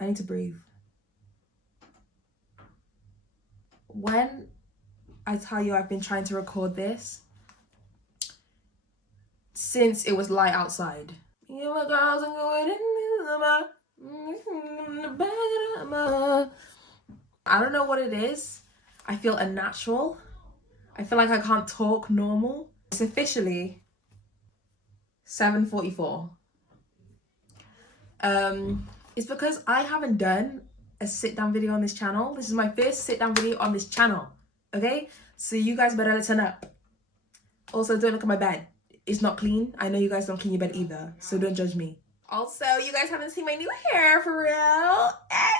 I need to breathe. When I tell you I've been trying to record this since it was light outside. I don't know what it is. I feel unnatural. I feel like I can't talk normal. It's officially 7:44. It's because I haven't done a sit-down video on this channel. This is my first sit-down video on this channel, okay? So you guys better listen up. Also, don't look at my bed. It's not clean. I know you guys don't clean your bed either, so don't judge me. Also, you guys haven't seen my new hair for real. Hey,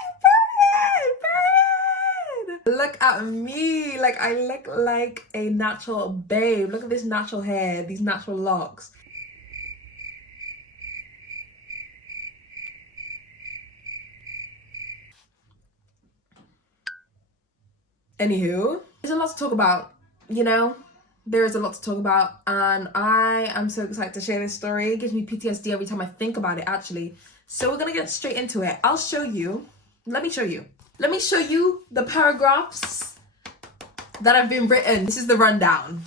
period. Look at me. Like, I look like a natural babe. Look at this natural hair, these natural locks. Anywho, there's a lot to talk about, you know? There is a lot to talk about, and I am so excited to share this story. It gives me PTSD every time I think about it, actually. So we're gonna get straight into it. I'll show you. Let me show you. Let me show you the paragraphs that have been written. This is the rundown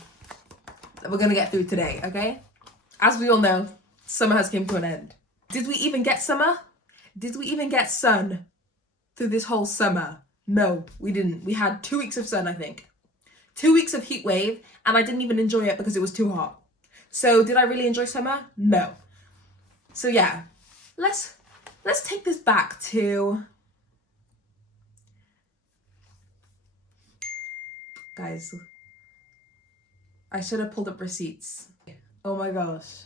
that we're gonna get through today, okay? As we all know, summer has come to an end. Did we even get summer? Did we even get sun through this whole summer? No, we didn't. We had 2 weeks of sun, I think. 2 weeks of heat wave, and I didn't even enjoy it because it was too hot. So did I really enjoy summer? No. So yeah, let's take this back to, guys, I should have pulled up receipts. Oh my gosh,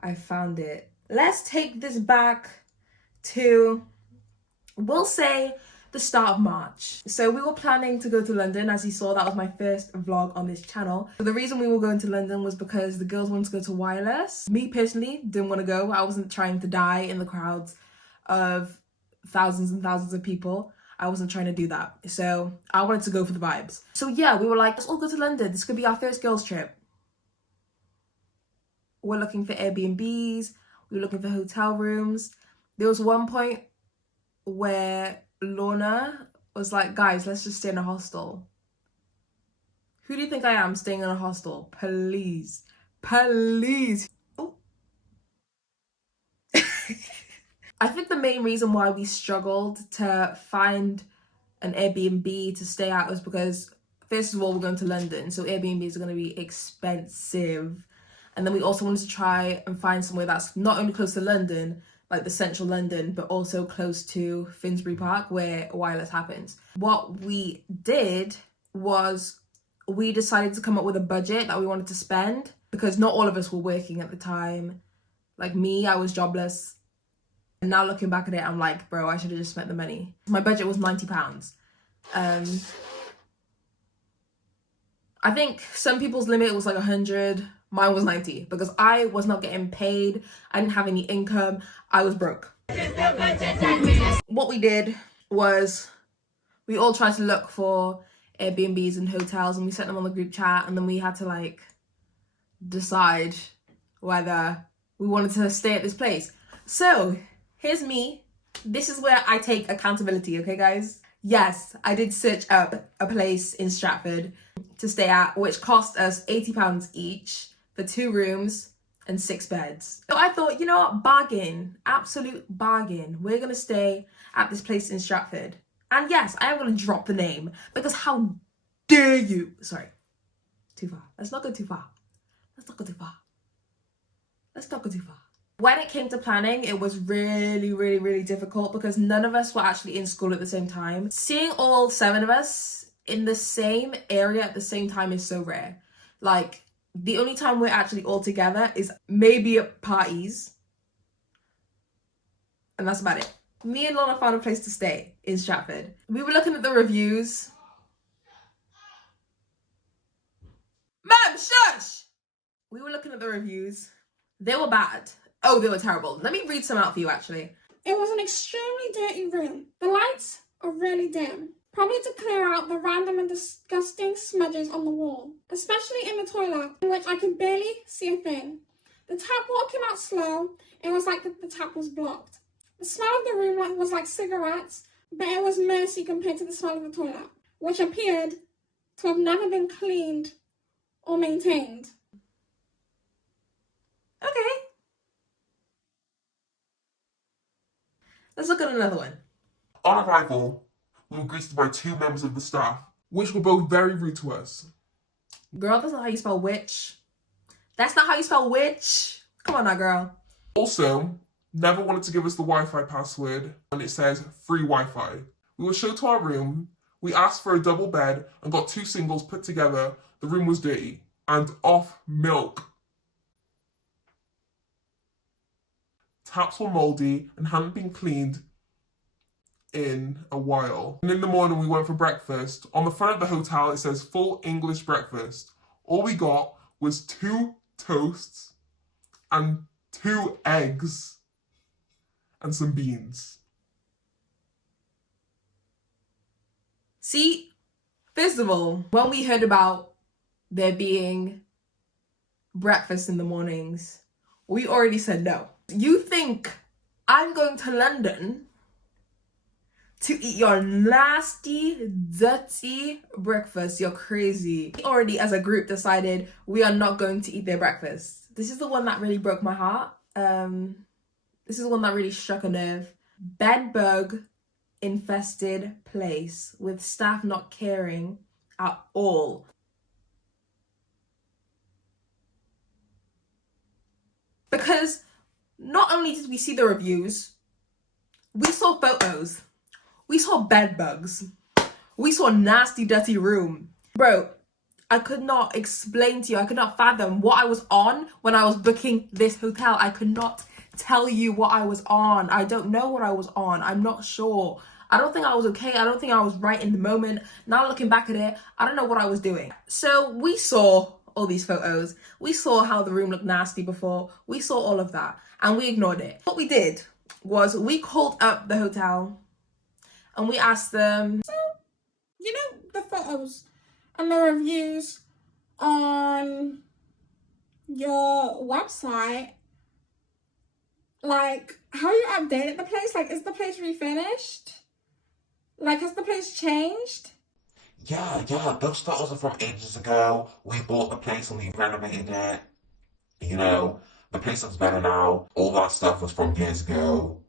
I found it. Let's take this back to, we'll say, the start of March. So we were planning to go to London. As you saw, that was my first vlog on this channel. So the reason we were going to London was because the girls wanted to go to Wireless. Me personally didn't want to go. I wasn't trying to die in the crowds of thousands and thousands of people. I wasn't trying to do that. So I wanted to go for the vibes. So yeah, we were like, let's all go to London. This could be our first girls trip. We're looking for Airbnbs. We were looking for hotel rooms. There was one point where Lorna was like, guys, let's just stay in a hostel. Who do you think I am staying in a hostel? Please. Please. Oh. I think the main reason why we struggled to find an Airbnb to stay at was because, first of all, we're going to London, so Airbnbs are going to be expensive. And then we also wanted to try and find somewhere that's not only close to London, like the central London, but also close to Finsbury Park, where Wireless happens. What we did was we decided to come up with a budget that we wanted to spend, because not all of us were working at the time. Like me, I was jobless. And now looking back at it, I'm like, bro, I should have just spent the money. My budget was £90. I think some people's limit was like 100. Mine was 90 because I was not getting paid. I didn't have any income. I was broke. What we did was we all tried to look for Airbnbs and hotels, and we sent them on the group chat, and then we had to like decide whether we wanted to stay at this place. So here's me. This is where I take accountability, okay guys? Yes, I did search up a place in Stratford to stay at, which cost us £80 each for 2 rooms and 6 beds. So I thought, you know what, bargain, absolute bargain. We're gonna stay at this place in Stratford. And yes, I am gonna drop the name because how dare you? Sorry, too far. Let's not go too far. Let's not go too far. Let's not go too far. When it came to planning, it was really, really, really difficult because none of us were actually in school at the same time. Seeing all 7 of us in the same area at the same time is so rare. Like, the only time we're actually all together is maybe at parties. And that's about it. Me and Lorna found a place to stay in Stratford. We were looking at the reviews. Ma'am, shush! We were looking at the reviews. They were bad. Oh, they were terrible. Let me read some out for you, actually. It was an extremely dirty room. The lights are really dim. Probably to clear out the random and disgusting smudges on the wall, especially in the toilet, in which I could barely see a thing. The tap water came out slow. It was like the tap was blocked. The smell of the room was like cigarettes, but it was mercy compared to the smell of the toilet, which appeared to have never been cleaned or maintained. Okay. Let's look at another one. On arrival, we were greeted by two members of the staff, which were both very rude to us. Girl, that's not how you spell witch. That's not how you spell witch. Come on now, girl. Also, never wanted to give us the Wi-Fi password when it says free Wi-Fi. We were shown to our room, we asked for a double bed and got two singles put together. The room was dirty and off milk. Taps were mouldy and hadn't been cleaned in a while. And in the morning we went for breakfast. On the front of the hotel it says full English breakfast. All we got was 2 toasts and 2 eggs and some beans. See, first of all, when we heard about there being breakfast in the mornings, we already said no. You think I'm going to London to eat your nasty, dirty breakfast? You're crazy. We already, as a group, decided we are not going to eat their breakfast. This is the one that really broke my heart. This is the one that really struck a nerve. Bedbug infested place with staff not caring at all. Because not only did we see the reviews, we saw photos, we saw bed bugs, we saw nasty, dirty room. Bro, I could not explain to you, I could not fathom what I was on when I was booking this hotel. I could not tell you what I was on. I don't know what I was on. I'm not sure. I don't think I was okay. I don't think I was right in the moment. Now looking back at it, I don't know what I was doing. So we saw all these photos. We saw how the room looked nasty before. We saw all of that and we ignored it. What we did was we called up the hotel and we asked them, So, you know, the photos and the reviews on your website, like, how you updated the place? Like, is the place refinished? Like, has the place changed? Yeah, those photos are from ages ago. We bought the place and we renovated it. You know, the place looks better now. All that stuff was from years ago.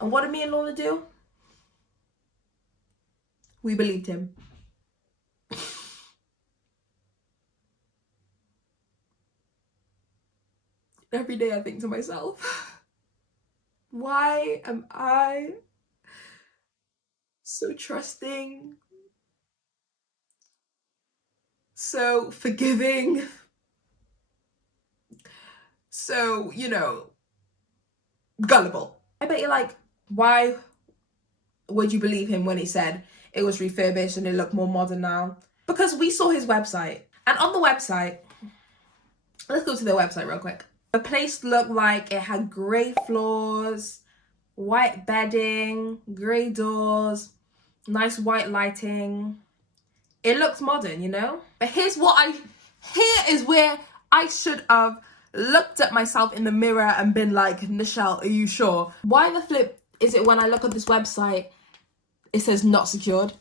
and what did me and Lorna do? We believed him. Every day I think to myself, why am I so trusting, so forgiving, so, gullible? I bet you're like, why would you believe him when he said it was refurbished and it looked more modern now? Because we saw his website. And on the website, let's go to their website real quick. The place looked like it had grey floors, white bedding, grey doors, nice white lighting. It looks modern, But here is where I should have looked at myself in the mirror and been like, Nichelle, are you sure? Why the flip is it when I look at this website, it says not secured?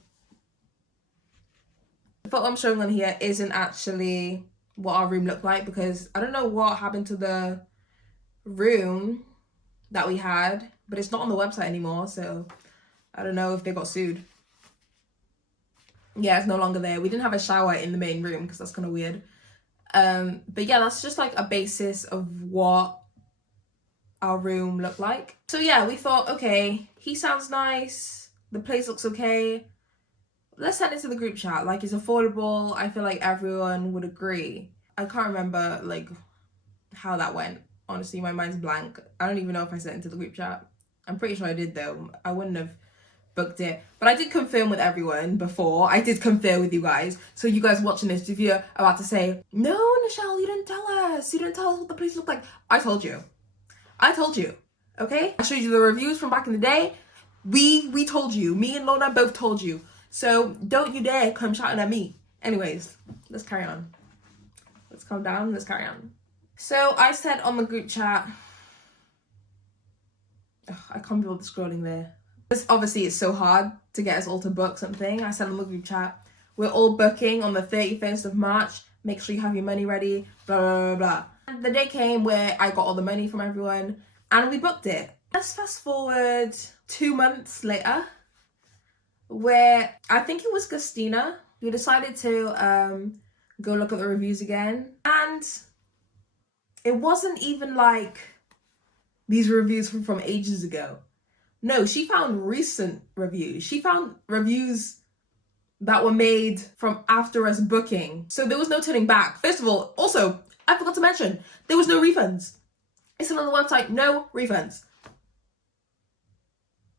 The photo I'm showing on here isn't actually what our room looked like, because I don't know what happened to the room that we had, but it's not on the website anymore, so I don't know if they got sued. Yeah, it's no longer there. We didn't have a shower in the main room because that's kind of weird. But yeah, that's just like a basis of what our room looked like. So yeah, we thought, okay, he sounds nice, the place looks okay, let's send it to the group chat. Like, it's affordable. I feel like everyone would agree. I can't remember like how that went. Honestly, my mind's blank. I don't even know if I sent it to the group chat. I'm pretty sure I did though. I wouldn't have booked it. But I did confirm with everyone before. I did confirm with you guys. So you guys watching this, if you're about to say, no, Nichelle, you didn't tell us. You didn't tell us what the place looked like. I told you. Okay? I showed you the reviews from back in the day. We told you. Me and Lorna both told you. So don't you dare come shouting at me. Anyways, let's carry on. Let's calm down. Let's carry on. So I said on the group chat, I can't be able to scrolling there. Obviously, it's so hard to get us all to book something. I said on the group chat, we're all booking on the 31st of March. Make sure you have your money ready, blah, blah, blah, blah. And the day came where I got all the money from everyone and we booked it. Let's fast forward 2 months later, where I think it was Christina who decided to go look at the reviews again. And it wasn't even like these reviews from ages ago. No, she found recent reviews. She found reviews that were made from after us booking. So there was no turning back. First of all, also, I forgot to mention, there was no refunds. It's on the website, no refunds.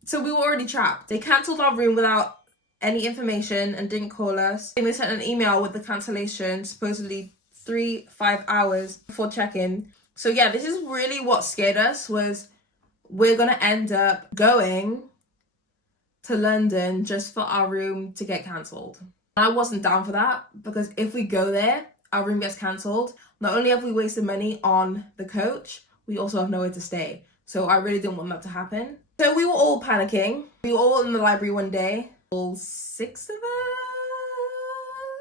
So we were already trapped. They cancelled our room without any information and didn't call us. And they sent an email with the cancellation, supposedly 3-5 hours before check-in. So yeah, this is really what scared us, was we're gonna end up going to London just for our room to get cancelled. I wasn't down for that, because if we go there, our room gets cancelled. Not only have we wasted money on the coach, we also have nowhere to stay. So I really didn't want that to happen. So we were all panicking. We were all in the library one day. All 6 of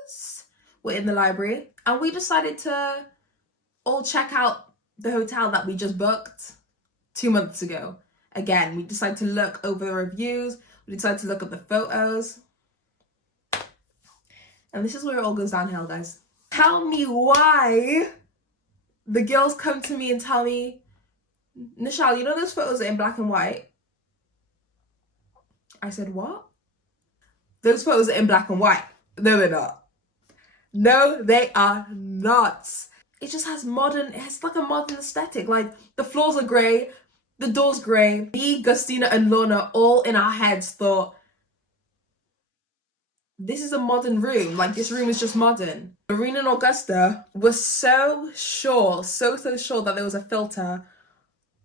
us were in the library. And we decided to all check out the hotel that we just booked 2 months ago. Again, we decided to look over the reviews. We decided to look at the photos. And this is where it all goes downhill, guys. Tell me why the girls come to me and tell me, Nishal, you know those photos are in black and white? I said, what? Those photos are in black and white. No, they're not. No, they are not. It just has it's like a modern aesthetic. Like, the floors are grey, the door's grey. Me, Gustina, and Lorna all in our heads thought, this is a modern room. Like, this room is just modern. Marina and Augusta were so sure that there was a filter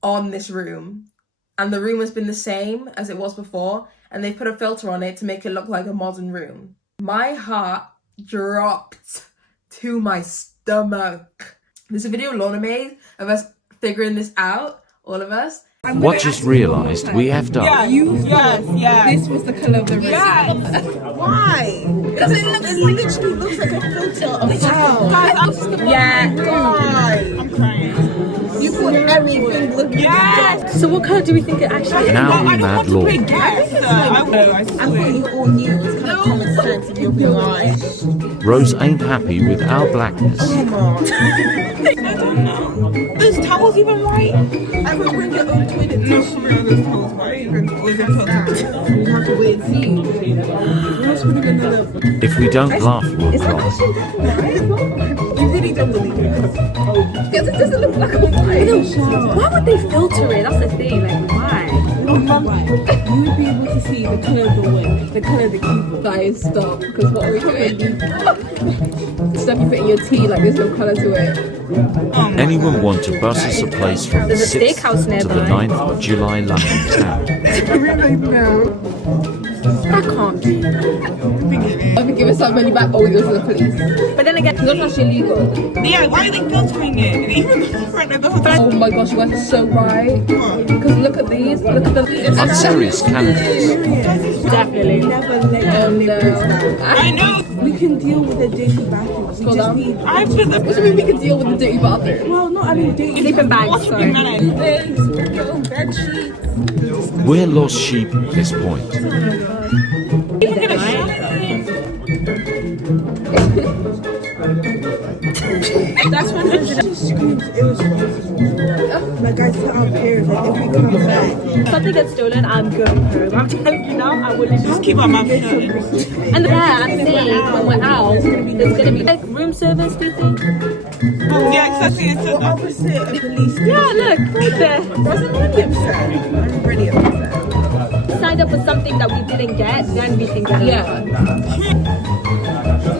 on this room. And the room has been the same as it was before. And they put a filter on it to make it look like a modern room. My heart dropped to my stomach. There's a video Lorna made of us figuring this out, all of us. What just realised we effed up. Yeah, yes. This was the colour of the room. Yes. Why? Because it literally looks like a filter of I'm crying. You put everything looking Yes. So what colour do we think it actually is? Now we mad law. I thought you all knew it was kind of common sense and you'll be lying. Rose ain't happy with our blackness. I don't know. Those towels even white? I would bring your own toilet tissue. No, for real, those towels white. We have to wait and see. If we don't laugh, we'll cry. You really don't believe it. Because it doesn't look black and white. Why would they filter it? That's the thing. Like, why? You would be able to see the colour of the wick, the colour of the keyboard. Guys, stop. Because what are we doing? Stuff you put in your tea, like there's no colour to it. Anyone want to bus us a place from the There's a 6th steakhouse to the nearby. 9th of July London town? That can't be. I'll be giving some money back or we go to the police. But then again, it's not actually illegal. Yeah, why are they filtering it? Even the front of the hotel. Oh my gosh, you guys are so right. Because look at these. Look at the. I'm serious candidates. Definitely. Never let I know. We can deal with the dirty bathroom. We just need. What do you mean we can deal with the dirty bathroom? Well, no, I mean dirty. Sleeping bags, sorry. Bring your own bed sheets. We're lost sheep at this point. That's when she screams irresponsible. Like I tell our parents, like if we come back. Something gets stolen, I'm going home. I'm telling you now, I will just Keep our mouth shut. And I'm saying when we're out, there's gonna be like room service, do you think? Yeah, exactly. It's the opposite of police. Yeah, look, right there. I'm really upset. I'm really upset. Signed up for something that we didn't get, then we can get it. Yeah.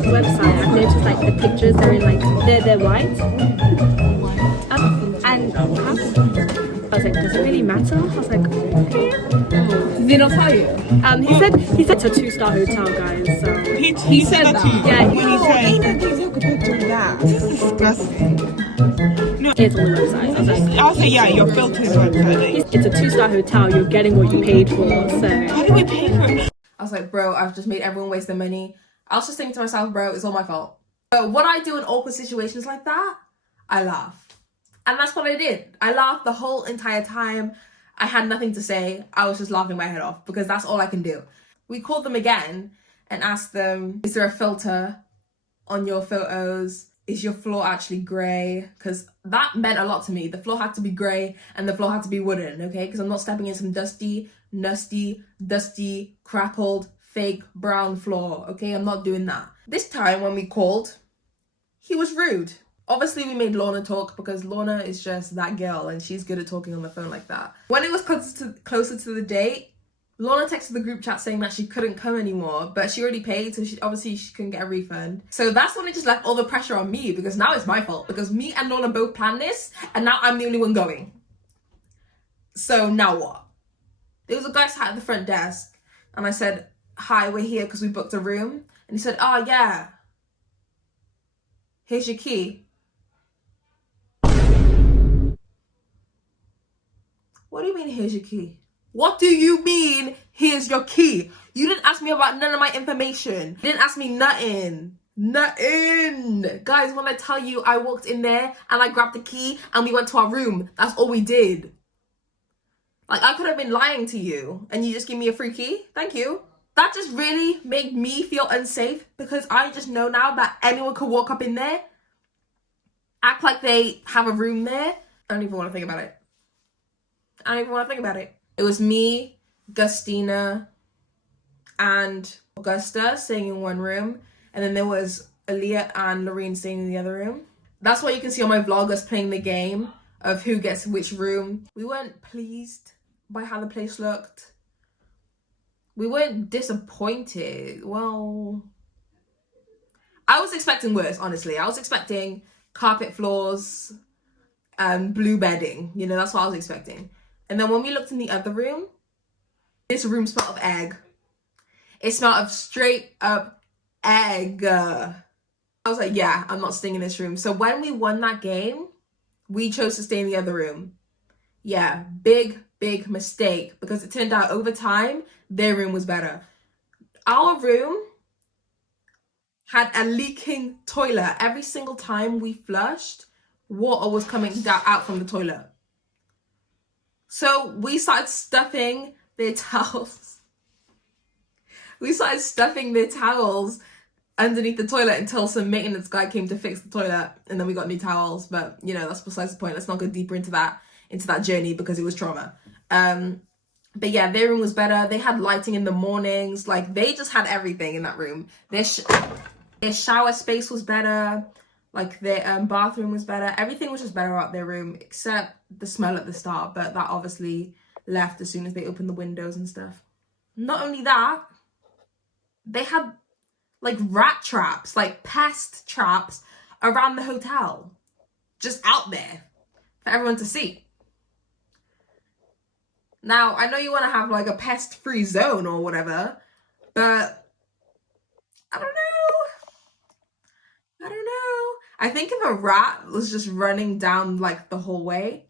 Website, I've noticed like the pictures are in like they're white. And I was like, does it really matter? I was like, okay. Did they not tell you? He said it's a 2-star hotel, guys. So He said that to you. Yeah, When he said, ain't no things I could picture of that. This is disgusting. No, It's on the website. I'll say, yeah, your filters website. It's a 2-star hotel. You're getting what you paid for. So How do we pay for it? I was like, bro, I've just made everyone waste their money. I was just thinking to myself, bro, it's all my fault. But what I do in awkward situations like that, I laugh. And that's what I did. I laughed the whole entire time. I had nothing to say. I was just laughing my head off because that's all I can do. We called them again and asked them, is there a filter on your photos? Is your floor actually grey? Because that meant a lot to me. The floor had to be grey and the floor had to be wooden, okay? Because I'm not stepping in some dusty, crackled, fake brown floor, okay? I'm not doing that. This time when we called, he was rude. Obviously, we made Lorna talk because Lorna is just that girl and she's good at talking on the phone like that. When it was closer to the date, Lorna texted the group chat saying that she couldn't come anymore, but she already paid, so she couldn't get a refund. So that's when it just left all the pressure on me because now it's my fault because me and Lorna both planned this and now I'm the only one going. So now what? There was a guy sat at the front desk and I said, hi, we're here because we booked a room. And he said, oh yeah, here's your key. What do you mean, here's your key? What do you mean, here's your key? You didn't ask me about none of my information. You didn't ask me nothing. Nothing. Guys, when I tell you I walked in there and I grabbed the key and we went to our room, that's all we did. Like, I could have been lying to you and you just give me a free key. Thank you. That just really made me feel unsafe because I just know now that anyone could walk up in there, act like they have a room there. I don't even want to think about it. I don't even want to think about it. It was me, Gustina, and Augusta staying in one room. And then there was Aaliyah and Lorene staying in the other room. That's why you can see on my vlog us playing the game of who gets which room. We weren't pleased by how the place looked. We weren't disappointed. Well, I was expecting worse, honestly. I was expecting carpet floors and blue bedding. You know, that's what I was expecting. And then when we looked in the other room, this room smelled of egg. It smelled of straight up egg. I was like, yeah, I'm not staying in this room. So when we won that game, we chose to stay in the other room. Yeah, big mistake because it turned out over time, their room was better. Our room had a leaking toilet. Every single time we flushed, water was coming out from the toilet. So we started stuffing their towels. We started stuffing their towels underneath the toilet until some maintenance guy came to fix the toilet, and then we got new towels. But you know, that's besides the point. Let's not go deeper into that journey because it was trauma. But yeah, their room was better. They had lighting in the mornings. Like, they just had everything in that room. Their shower space was better. Like, their bathroom was better. Everything was just better about their room, except the smell at the start. But that obviously left as soon as they opened the windows and stuff. Not only that, they had, like, rat traps, like, pest traps around the hotel. Just out there for everyone to see. Now, I know you want to have, like, a pest-free zone or whatever, but I don't know. I think if a rat was just running down, like, the hallway,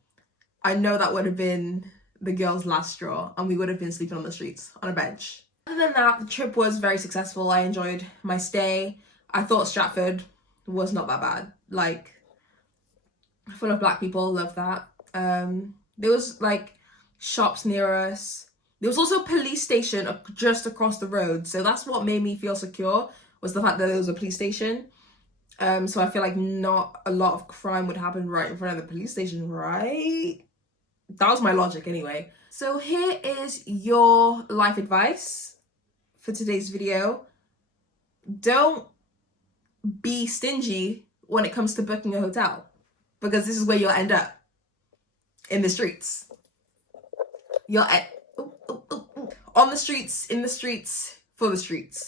I know that would have been the girl's last straw, and we would have been sleeping on the streets, on a bench. Other than that, the trip was very successful. I enjoyed my stay. I thought Stratford was not that bad. Like, full of black people, love that. There was, like, shops near us. There was also a police station just across the road, so that's what made me feel secure, was the fact that there was a police station. So I feel like not a lot of crime would happen right in front of the police station, right? That was my logic anyway. So here is your life advice for today's video. Don't be stingy when it comes to booking a hotel, because this is where you'll end up, in the streets. You'll on the streets, in the streets, for the streets.